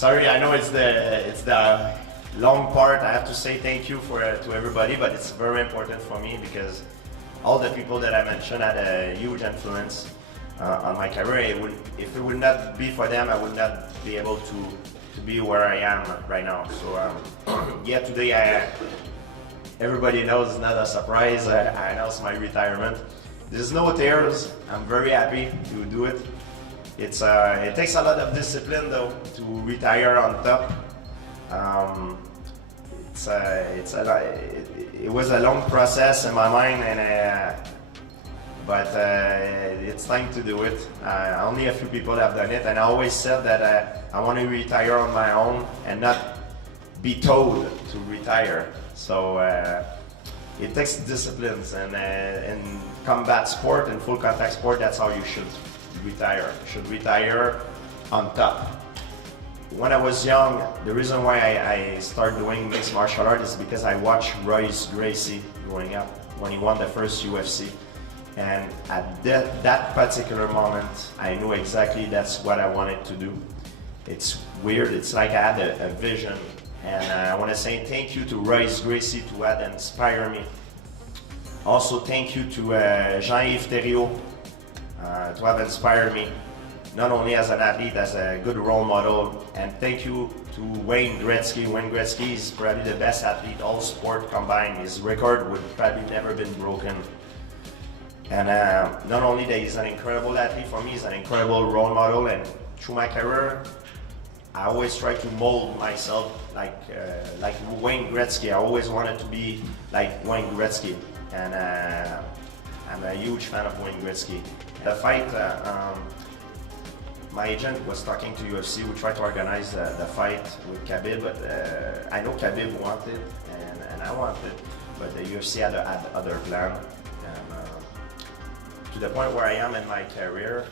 Sorry, I know it's the long part. I have to say thank you to everybody, but it's very important for me because all the people that I mentioned had a huge influence on my career. If it would not be for them, I would not be able to be where I am right now. So yeah, today everybody knows, it's not a surprise. I announced my retirement. There's no tears. I'm very happy to do it. It takes a lot of discipline though to retire on top. It was a long process in my mind, but it's time to do it. Only a few people have done it, and I always said that I want to retire on my own and not be told to retire. So it takes disciplines, and in combat sport and full contact sport, that's how you should retire. You should retire on top. When I was young, the reason why I started doing mixed martial art is because I watched Royce Gracie growing up when he won the first UFC. And at that particular moment, I knew exactly that's what I wanted to do. It's weird, it's like I had a vision. And I want to say thank you to Royce Gracie to have inspired me. Also thank you to Jean-Yves Thériault to have inspired me, not only as an athlete, as a good role model. And thank you to Wayne Gretzky. Wayne Gretzky is probably the best athlete, all sport combined. His record would probably never been broken. And not only that he's an incredible athlete, for me he's an incredible role model, and through my career I always try to mold myself like Wayne Gretzky. I always wanted to be like Wayne Gretzky, and I'm a huge fan of Wayne Gretzky. The fight, my agent was talking to UFC. We tried to organize the fight with Khabib, but I know Khabib wanted and I wanted, but the UFC had other plan. To the point where I am in my career,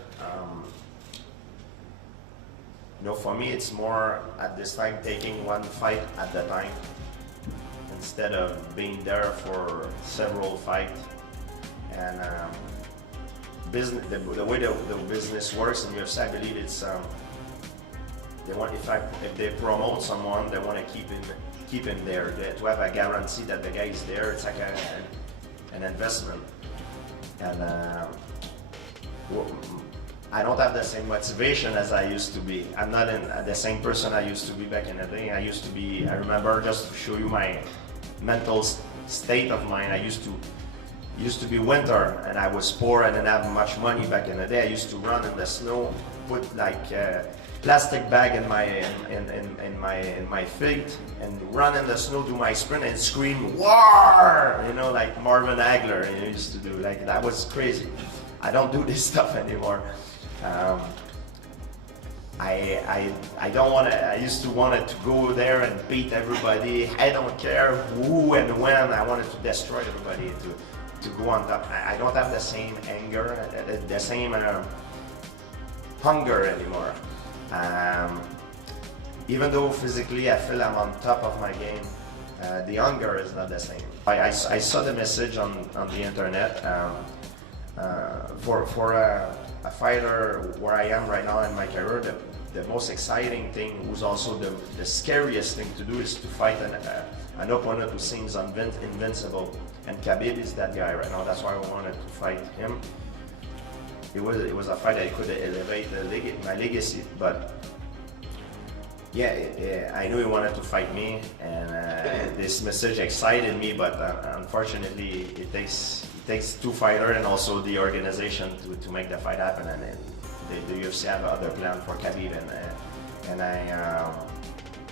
for me it's more at this time taking one fight at the time instead of being there for several fights. And the way the business works in UFC, I believe it's they want, if they promote someone, they want to keep him there, to have a guarantee that the guy is there. It's like an investment. And I don't have the same motivation as I used to be. I'm not the same person I used to be back in the day. I remember, just to show you my mental state of mind, it used to be winter and I was poor. I didn't have much money back in the day. I used to run in the snow, put like a plastic bag in my feet and run in the snow, do my sprint and scream "War!" Like Marvin Hagler used to do. Like, that was crazy. I don't do this stuff anymore. I don't want to. I used to want to go there and beat everybody. I don't care who and when. I wanted to destroy everybody, to go on top. I don't have the same anger, the same hunger anymore. Even though physically I feel I'm on top of my game, the hunger is not the same. I saw the message on the internet. For a fighter where I am right now in my career, the most exciting thing, who's also the scariest thing to do, is to fight an opponent who seems invincible. And Khabib is that guy right now. That's why I wanted to fight him. It was a fight that could elevate my legacy, but yeah, I knew he wanted to fight me, and this message excited me. But unfortunately, it takes two fighters and also the organization to make the fight happen. And the UFC have other plan for Khabib, and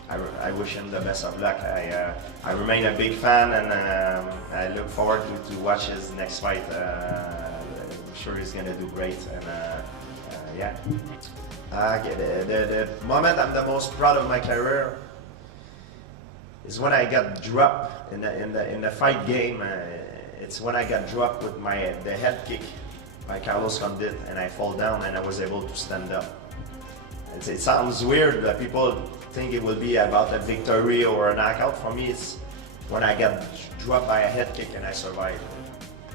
I wish him the best of luck. I remain a big fan, and I look forward to watch his next fight. I'm sure he's gonna do great, and yeah. The moment I'm the most proud of my career is when I got dropped in the fight game. It's when I got dropped with the head kick by Carlos Condit, and I fall down and I was able to stand up. It sounds weird, but people think it will be about a victory or a knockout. For me, it's when I got dropped by a head kick and I survived.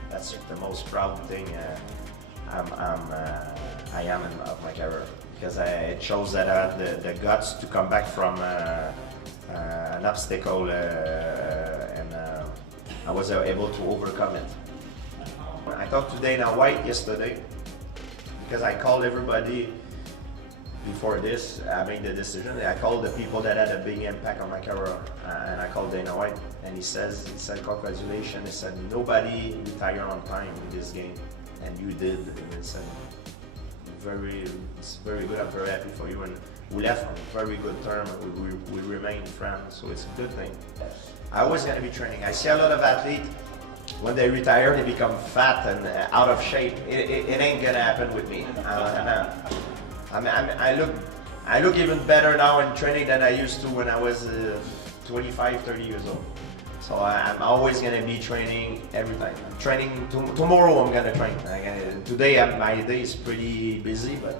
That's the most proud thing I am of my career. because it shows that I had the guts to come back from an obstacle and I was able to overcome it. I talked to Dana White yesterday because I called everybody before this. I made the decision. I called the people that had a big impact on my career, and I called Dana White, and he said congratulations. He said nobody retired on time in this game, and you did. And he said it's very good. I'm very happy for you, and we left on a very good term. We remain friends, so it's a good thing. I always gonna be training. I see a lot of athletes. When they retire, they become fat and out of shape. It ain't gonna happen with me. I look even better now in training than I used to when I was 25, 30 years old. So I'm always gonna be training every time. I'm training tomorrow. I'm gonna train. Today my day is pretty busy, but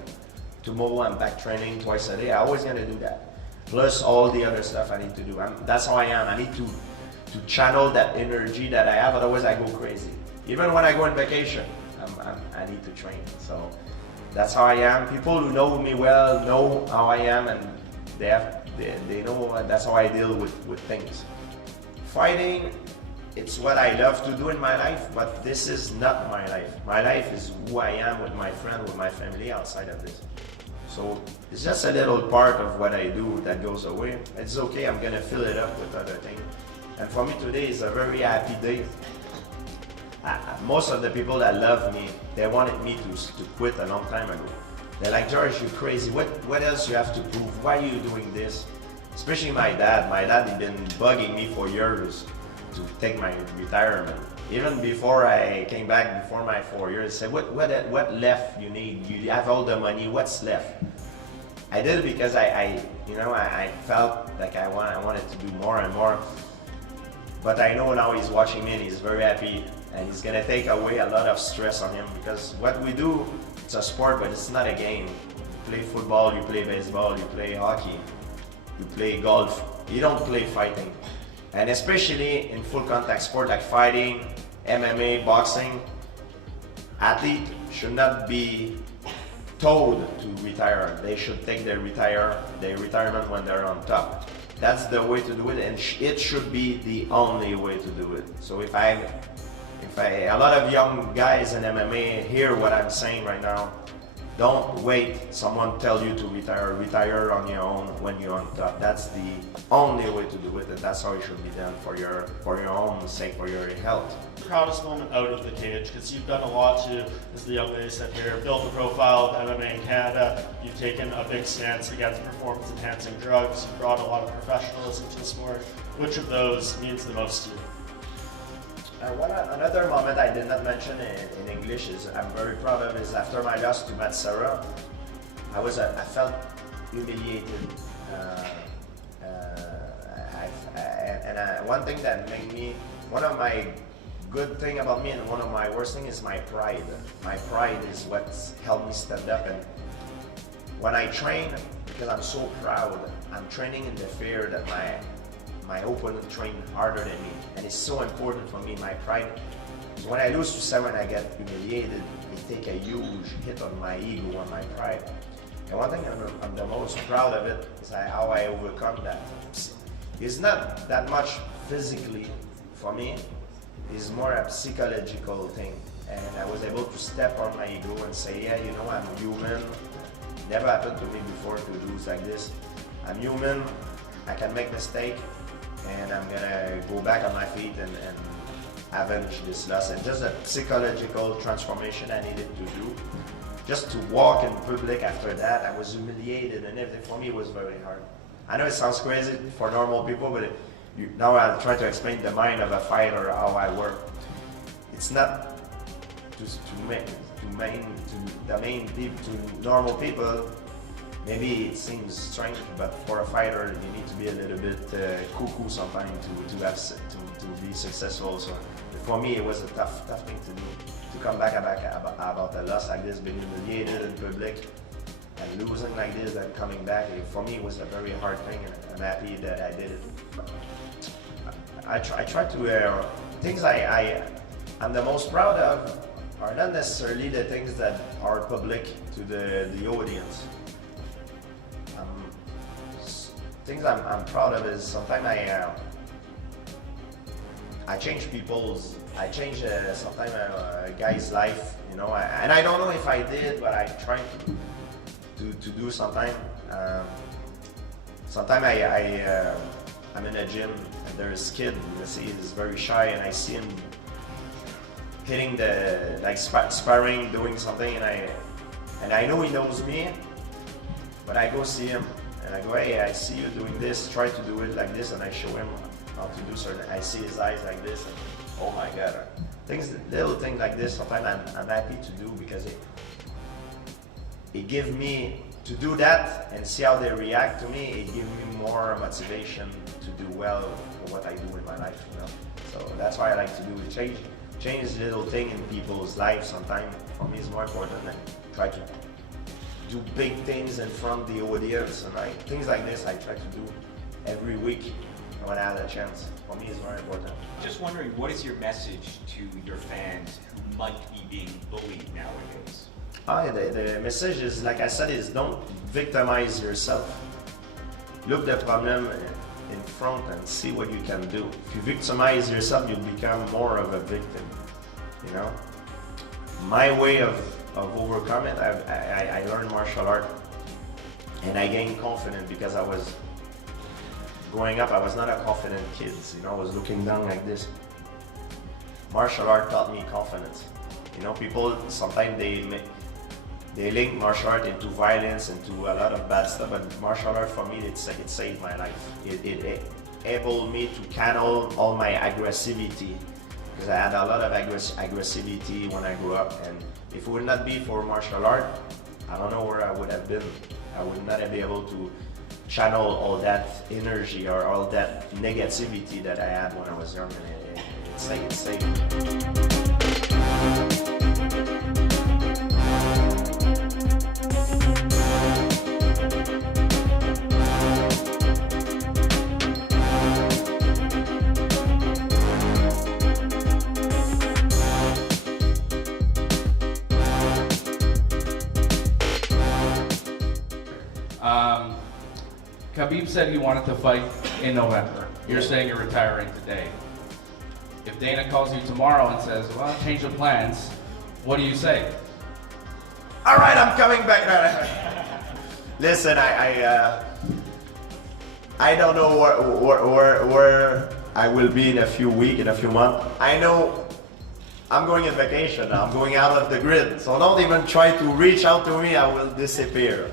tomorrow I'm back training twice a day. I'm always gonna do that. Plus all the other stuff I need to do. That's how I am. I need to channel that energy that I have, otherwise I go crazy. Even when I go on vacation, I need to train. So that's how I am. People who know me well know how I am, and they know that's how I deal with things. Fighting, it's what I love to do in my life, but this is not my life. My life is who I am with my friend, with my family outside of this. So it's just a little part of what I do that goes away. It's okay, I'm gonna fill it up with other things. And for me today is a very happy day. Most of the people that love me, they wanted me to quit a long time ago. They're like, George, you're crazy. What else you have to prove? Why are you doing this? Especially my dad. My dad had been bugging me for years to take my retirement. Even before I came back, before my 4 years, he said, what left you need? You have all the money, what's left? I did it because I felt like I wanted to do more and more. But I know now he's watching me and he's very happy, and he's gonna take away a lot of stress on him, because what we do, it's a sport, but it's not a game. You play football, you play baseball, you play hockey, you play golf. You don't play fighting. And especially in full contact sport like fighting, MMA, boxing, athletes should not be told to retire. They should take their retirement when they're on top. That's the way to do it, and it should be the only way to do it. So if a lot of young guys in MMA hear what I'm saying right now, don't wait someone tell you to retire. Retire on your own when you're on top. That's the only way to do it, and that's how it should be done for your own sake, for your health. Proudest moment out of the cage, because you've done a lot to, as the young lady said here, build the profile of MMA in Canada. You've taken a big stance against performance-enhancing drugs. You've brought a lot of professionalism to the sport. Which of those means the most to you? Another moment I did not mention in English is I'm very proud of is after my loss to Matt Serra, I felt humiliated. One thing that made me, one of my good thing about me and one of my worst thing is my pride. My pride is what helped me stand up, and when I train, because I'm so proud, I'm training in the fear that my opponent train harder than me, and it's so important for me, my pride. When I lose to someone, I get humiliated. It take a huge hit on my ego, on my pride. And one thing I'm the most proud of it is how I overcome that. It's not that much physically for me, it's more a psychological thing. And I was able to step on my ego and say, yeah, you know, I'm human. Never happened to me before to lose like this. I'm human, I can make mistakes, and I'm gonna go back on my feet and avenge this loss. And just a psychological transformation I needed to do. Just to walk in public after that, I was humiliated, and everything for me was very hard. I know it sounds crazy for normal people, but now I'll try to explain the mind of a fighter, how I work. It's not just to normal people. Maybe it seems strange, but for a fighter, you need to be a little bit cuckoo sometimes to be successful. So for me, it was a tough thing to do. To come back about a loss like this, being humiliated in public, and losing like this, and coming back, for me, it was a very hard thing, and I'm happy that I did it. I try to things I'm the most proud of are not necessarily the things that are public to the audience. things I'm proud of is sometimes I change sometimes a guy's life, you know, and I don't know if I did, but I try to do sometimes. Sometimes I'm in a gym and there's a kid, he's very shy, and I see him hitting sparring, doing something, and I know he knows me, but I go see him and I go, hey, I see you doing this, try to do it like this, and I show him how to do certain. I see his eyes like this, and oh my God, little things like this. Sometimes I'm happy to do because it gives me to do that and see how they react to me. It gives me more motivation to do well for what I do in my life, you know. So that's why I like to do it. Change little thing in people's lives. Sometimes for me is more important than try to do big things in front of the audience, and things like this I try to do every week when I have a chance. For me, it's very important. Just wondering, what is your message to your fans who might be being bullied nowadays? The message is, like I said, is don't victimize yourself. Look the problem in front and see what you can do. If you victimize yourself, you become more of a victim, you know? My way of overcoming it, I learned martial art, and I gained confidence because I was growing up. I was not a confident kid, you know. I was looking down like this. Martial art taught me confidence. You know, people sometimes they link martial art into violence, into a lot of bad stuff, but martial art for me, it saved my life. It enabled me to channel all my aggressivity, because I had a lot of aggressivity when I grew up, and if it would not be for martial art, I don't know where I would have been. I would not be able to channel all that energy or all that negativity that I had when I was young, and it saved me. Khabib said he wanted to fight in November. You're saying you're retiring today. If Dana calls you tomorrow and says, well, change the plans, what do you say? All right, I'm coming back now. Listen, I don't know where I will be in a few weeks, in a few months. I know I'm going on vacation now. I'm going out of the grid. So don't even try to reach out to me. I will disappear.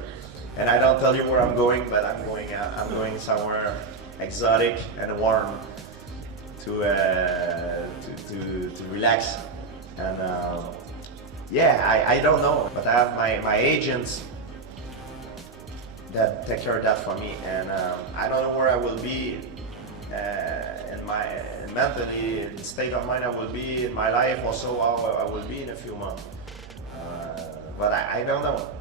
And I don't tell you where I'm going, but I'm going out. I'm going somewhere exotic and warm to relax. And yeah, I don't know, but I have my agents that take care of that for me, and I don't know where I will be in my mentally, in the state of mind I will be in my life, also how I will be in a few months. But I don't know.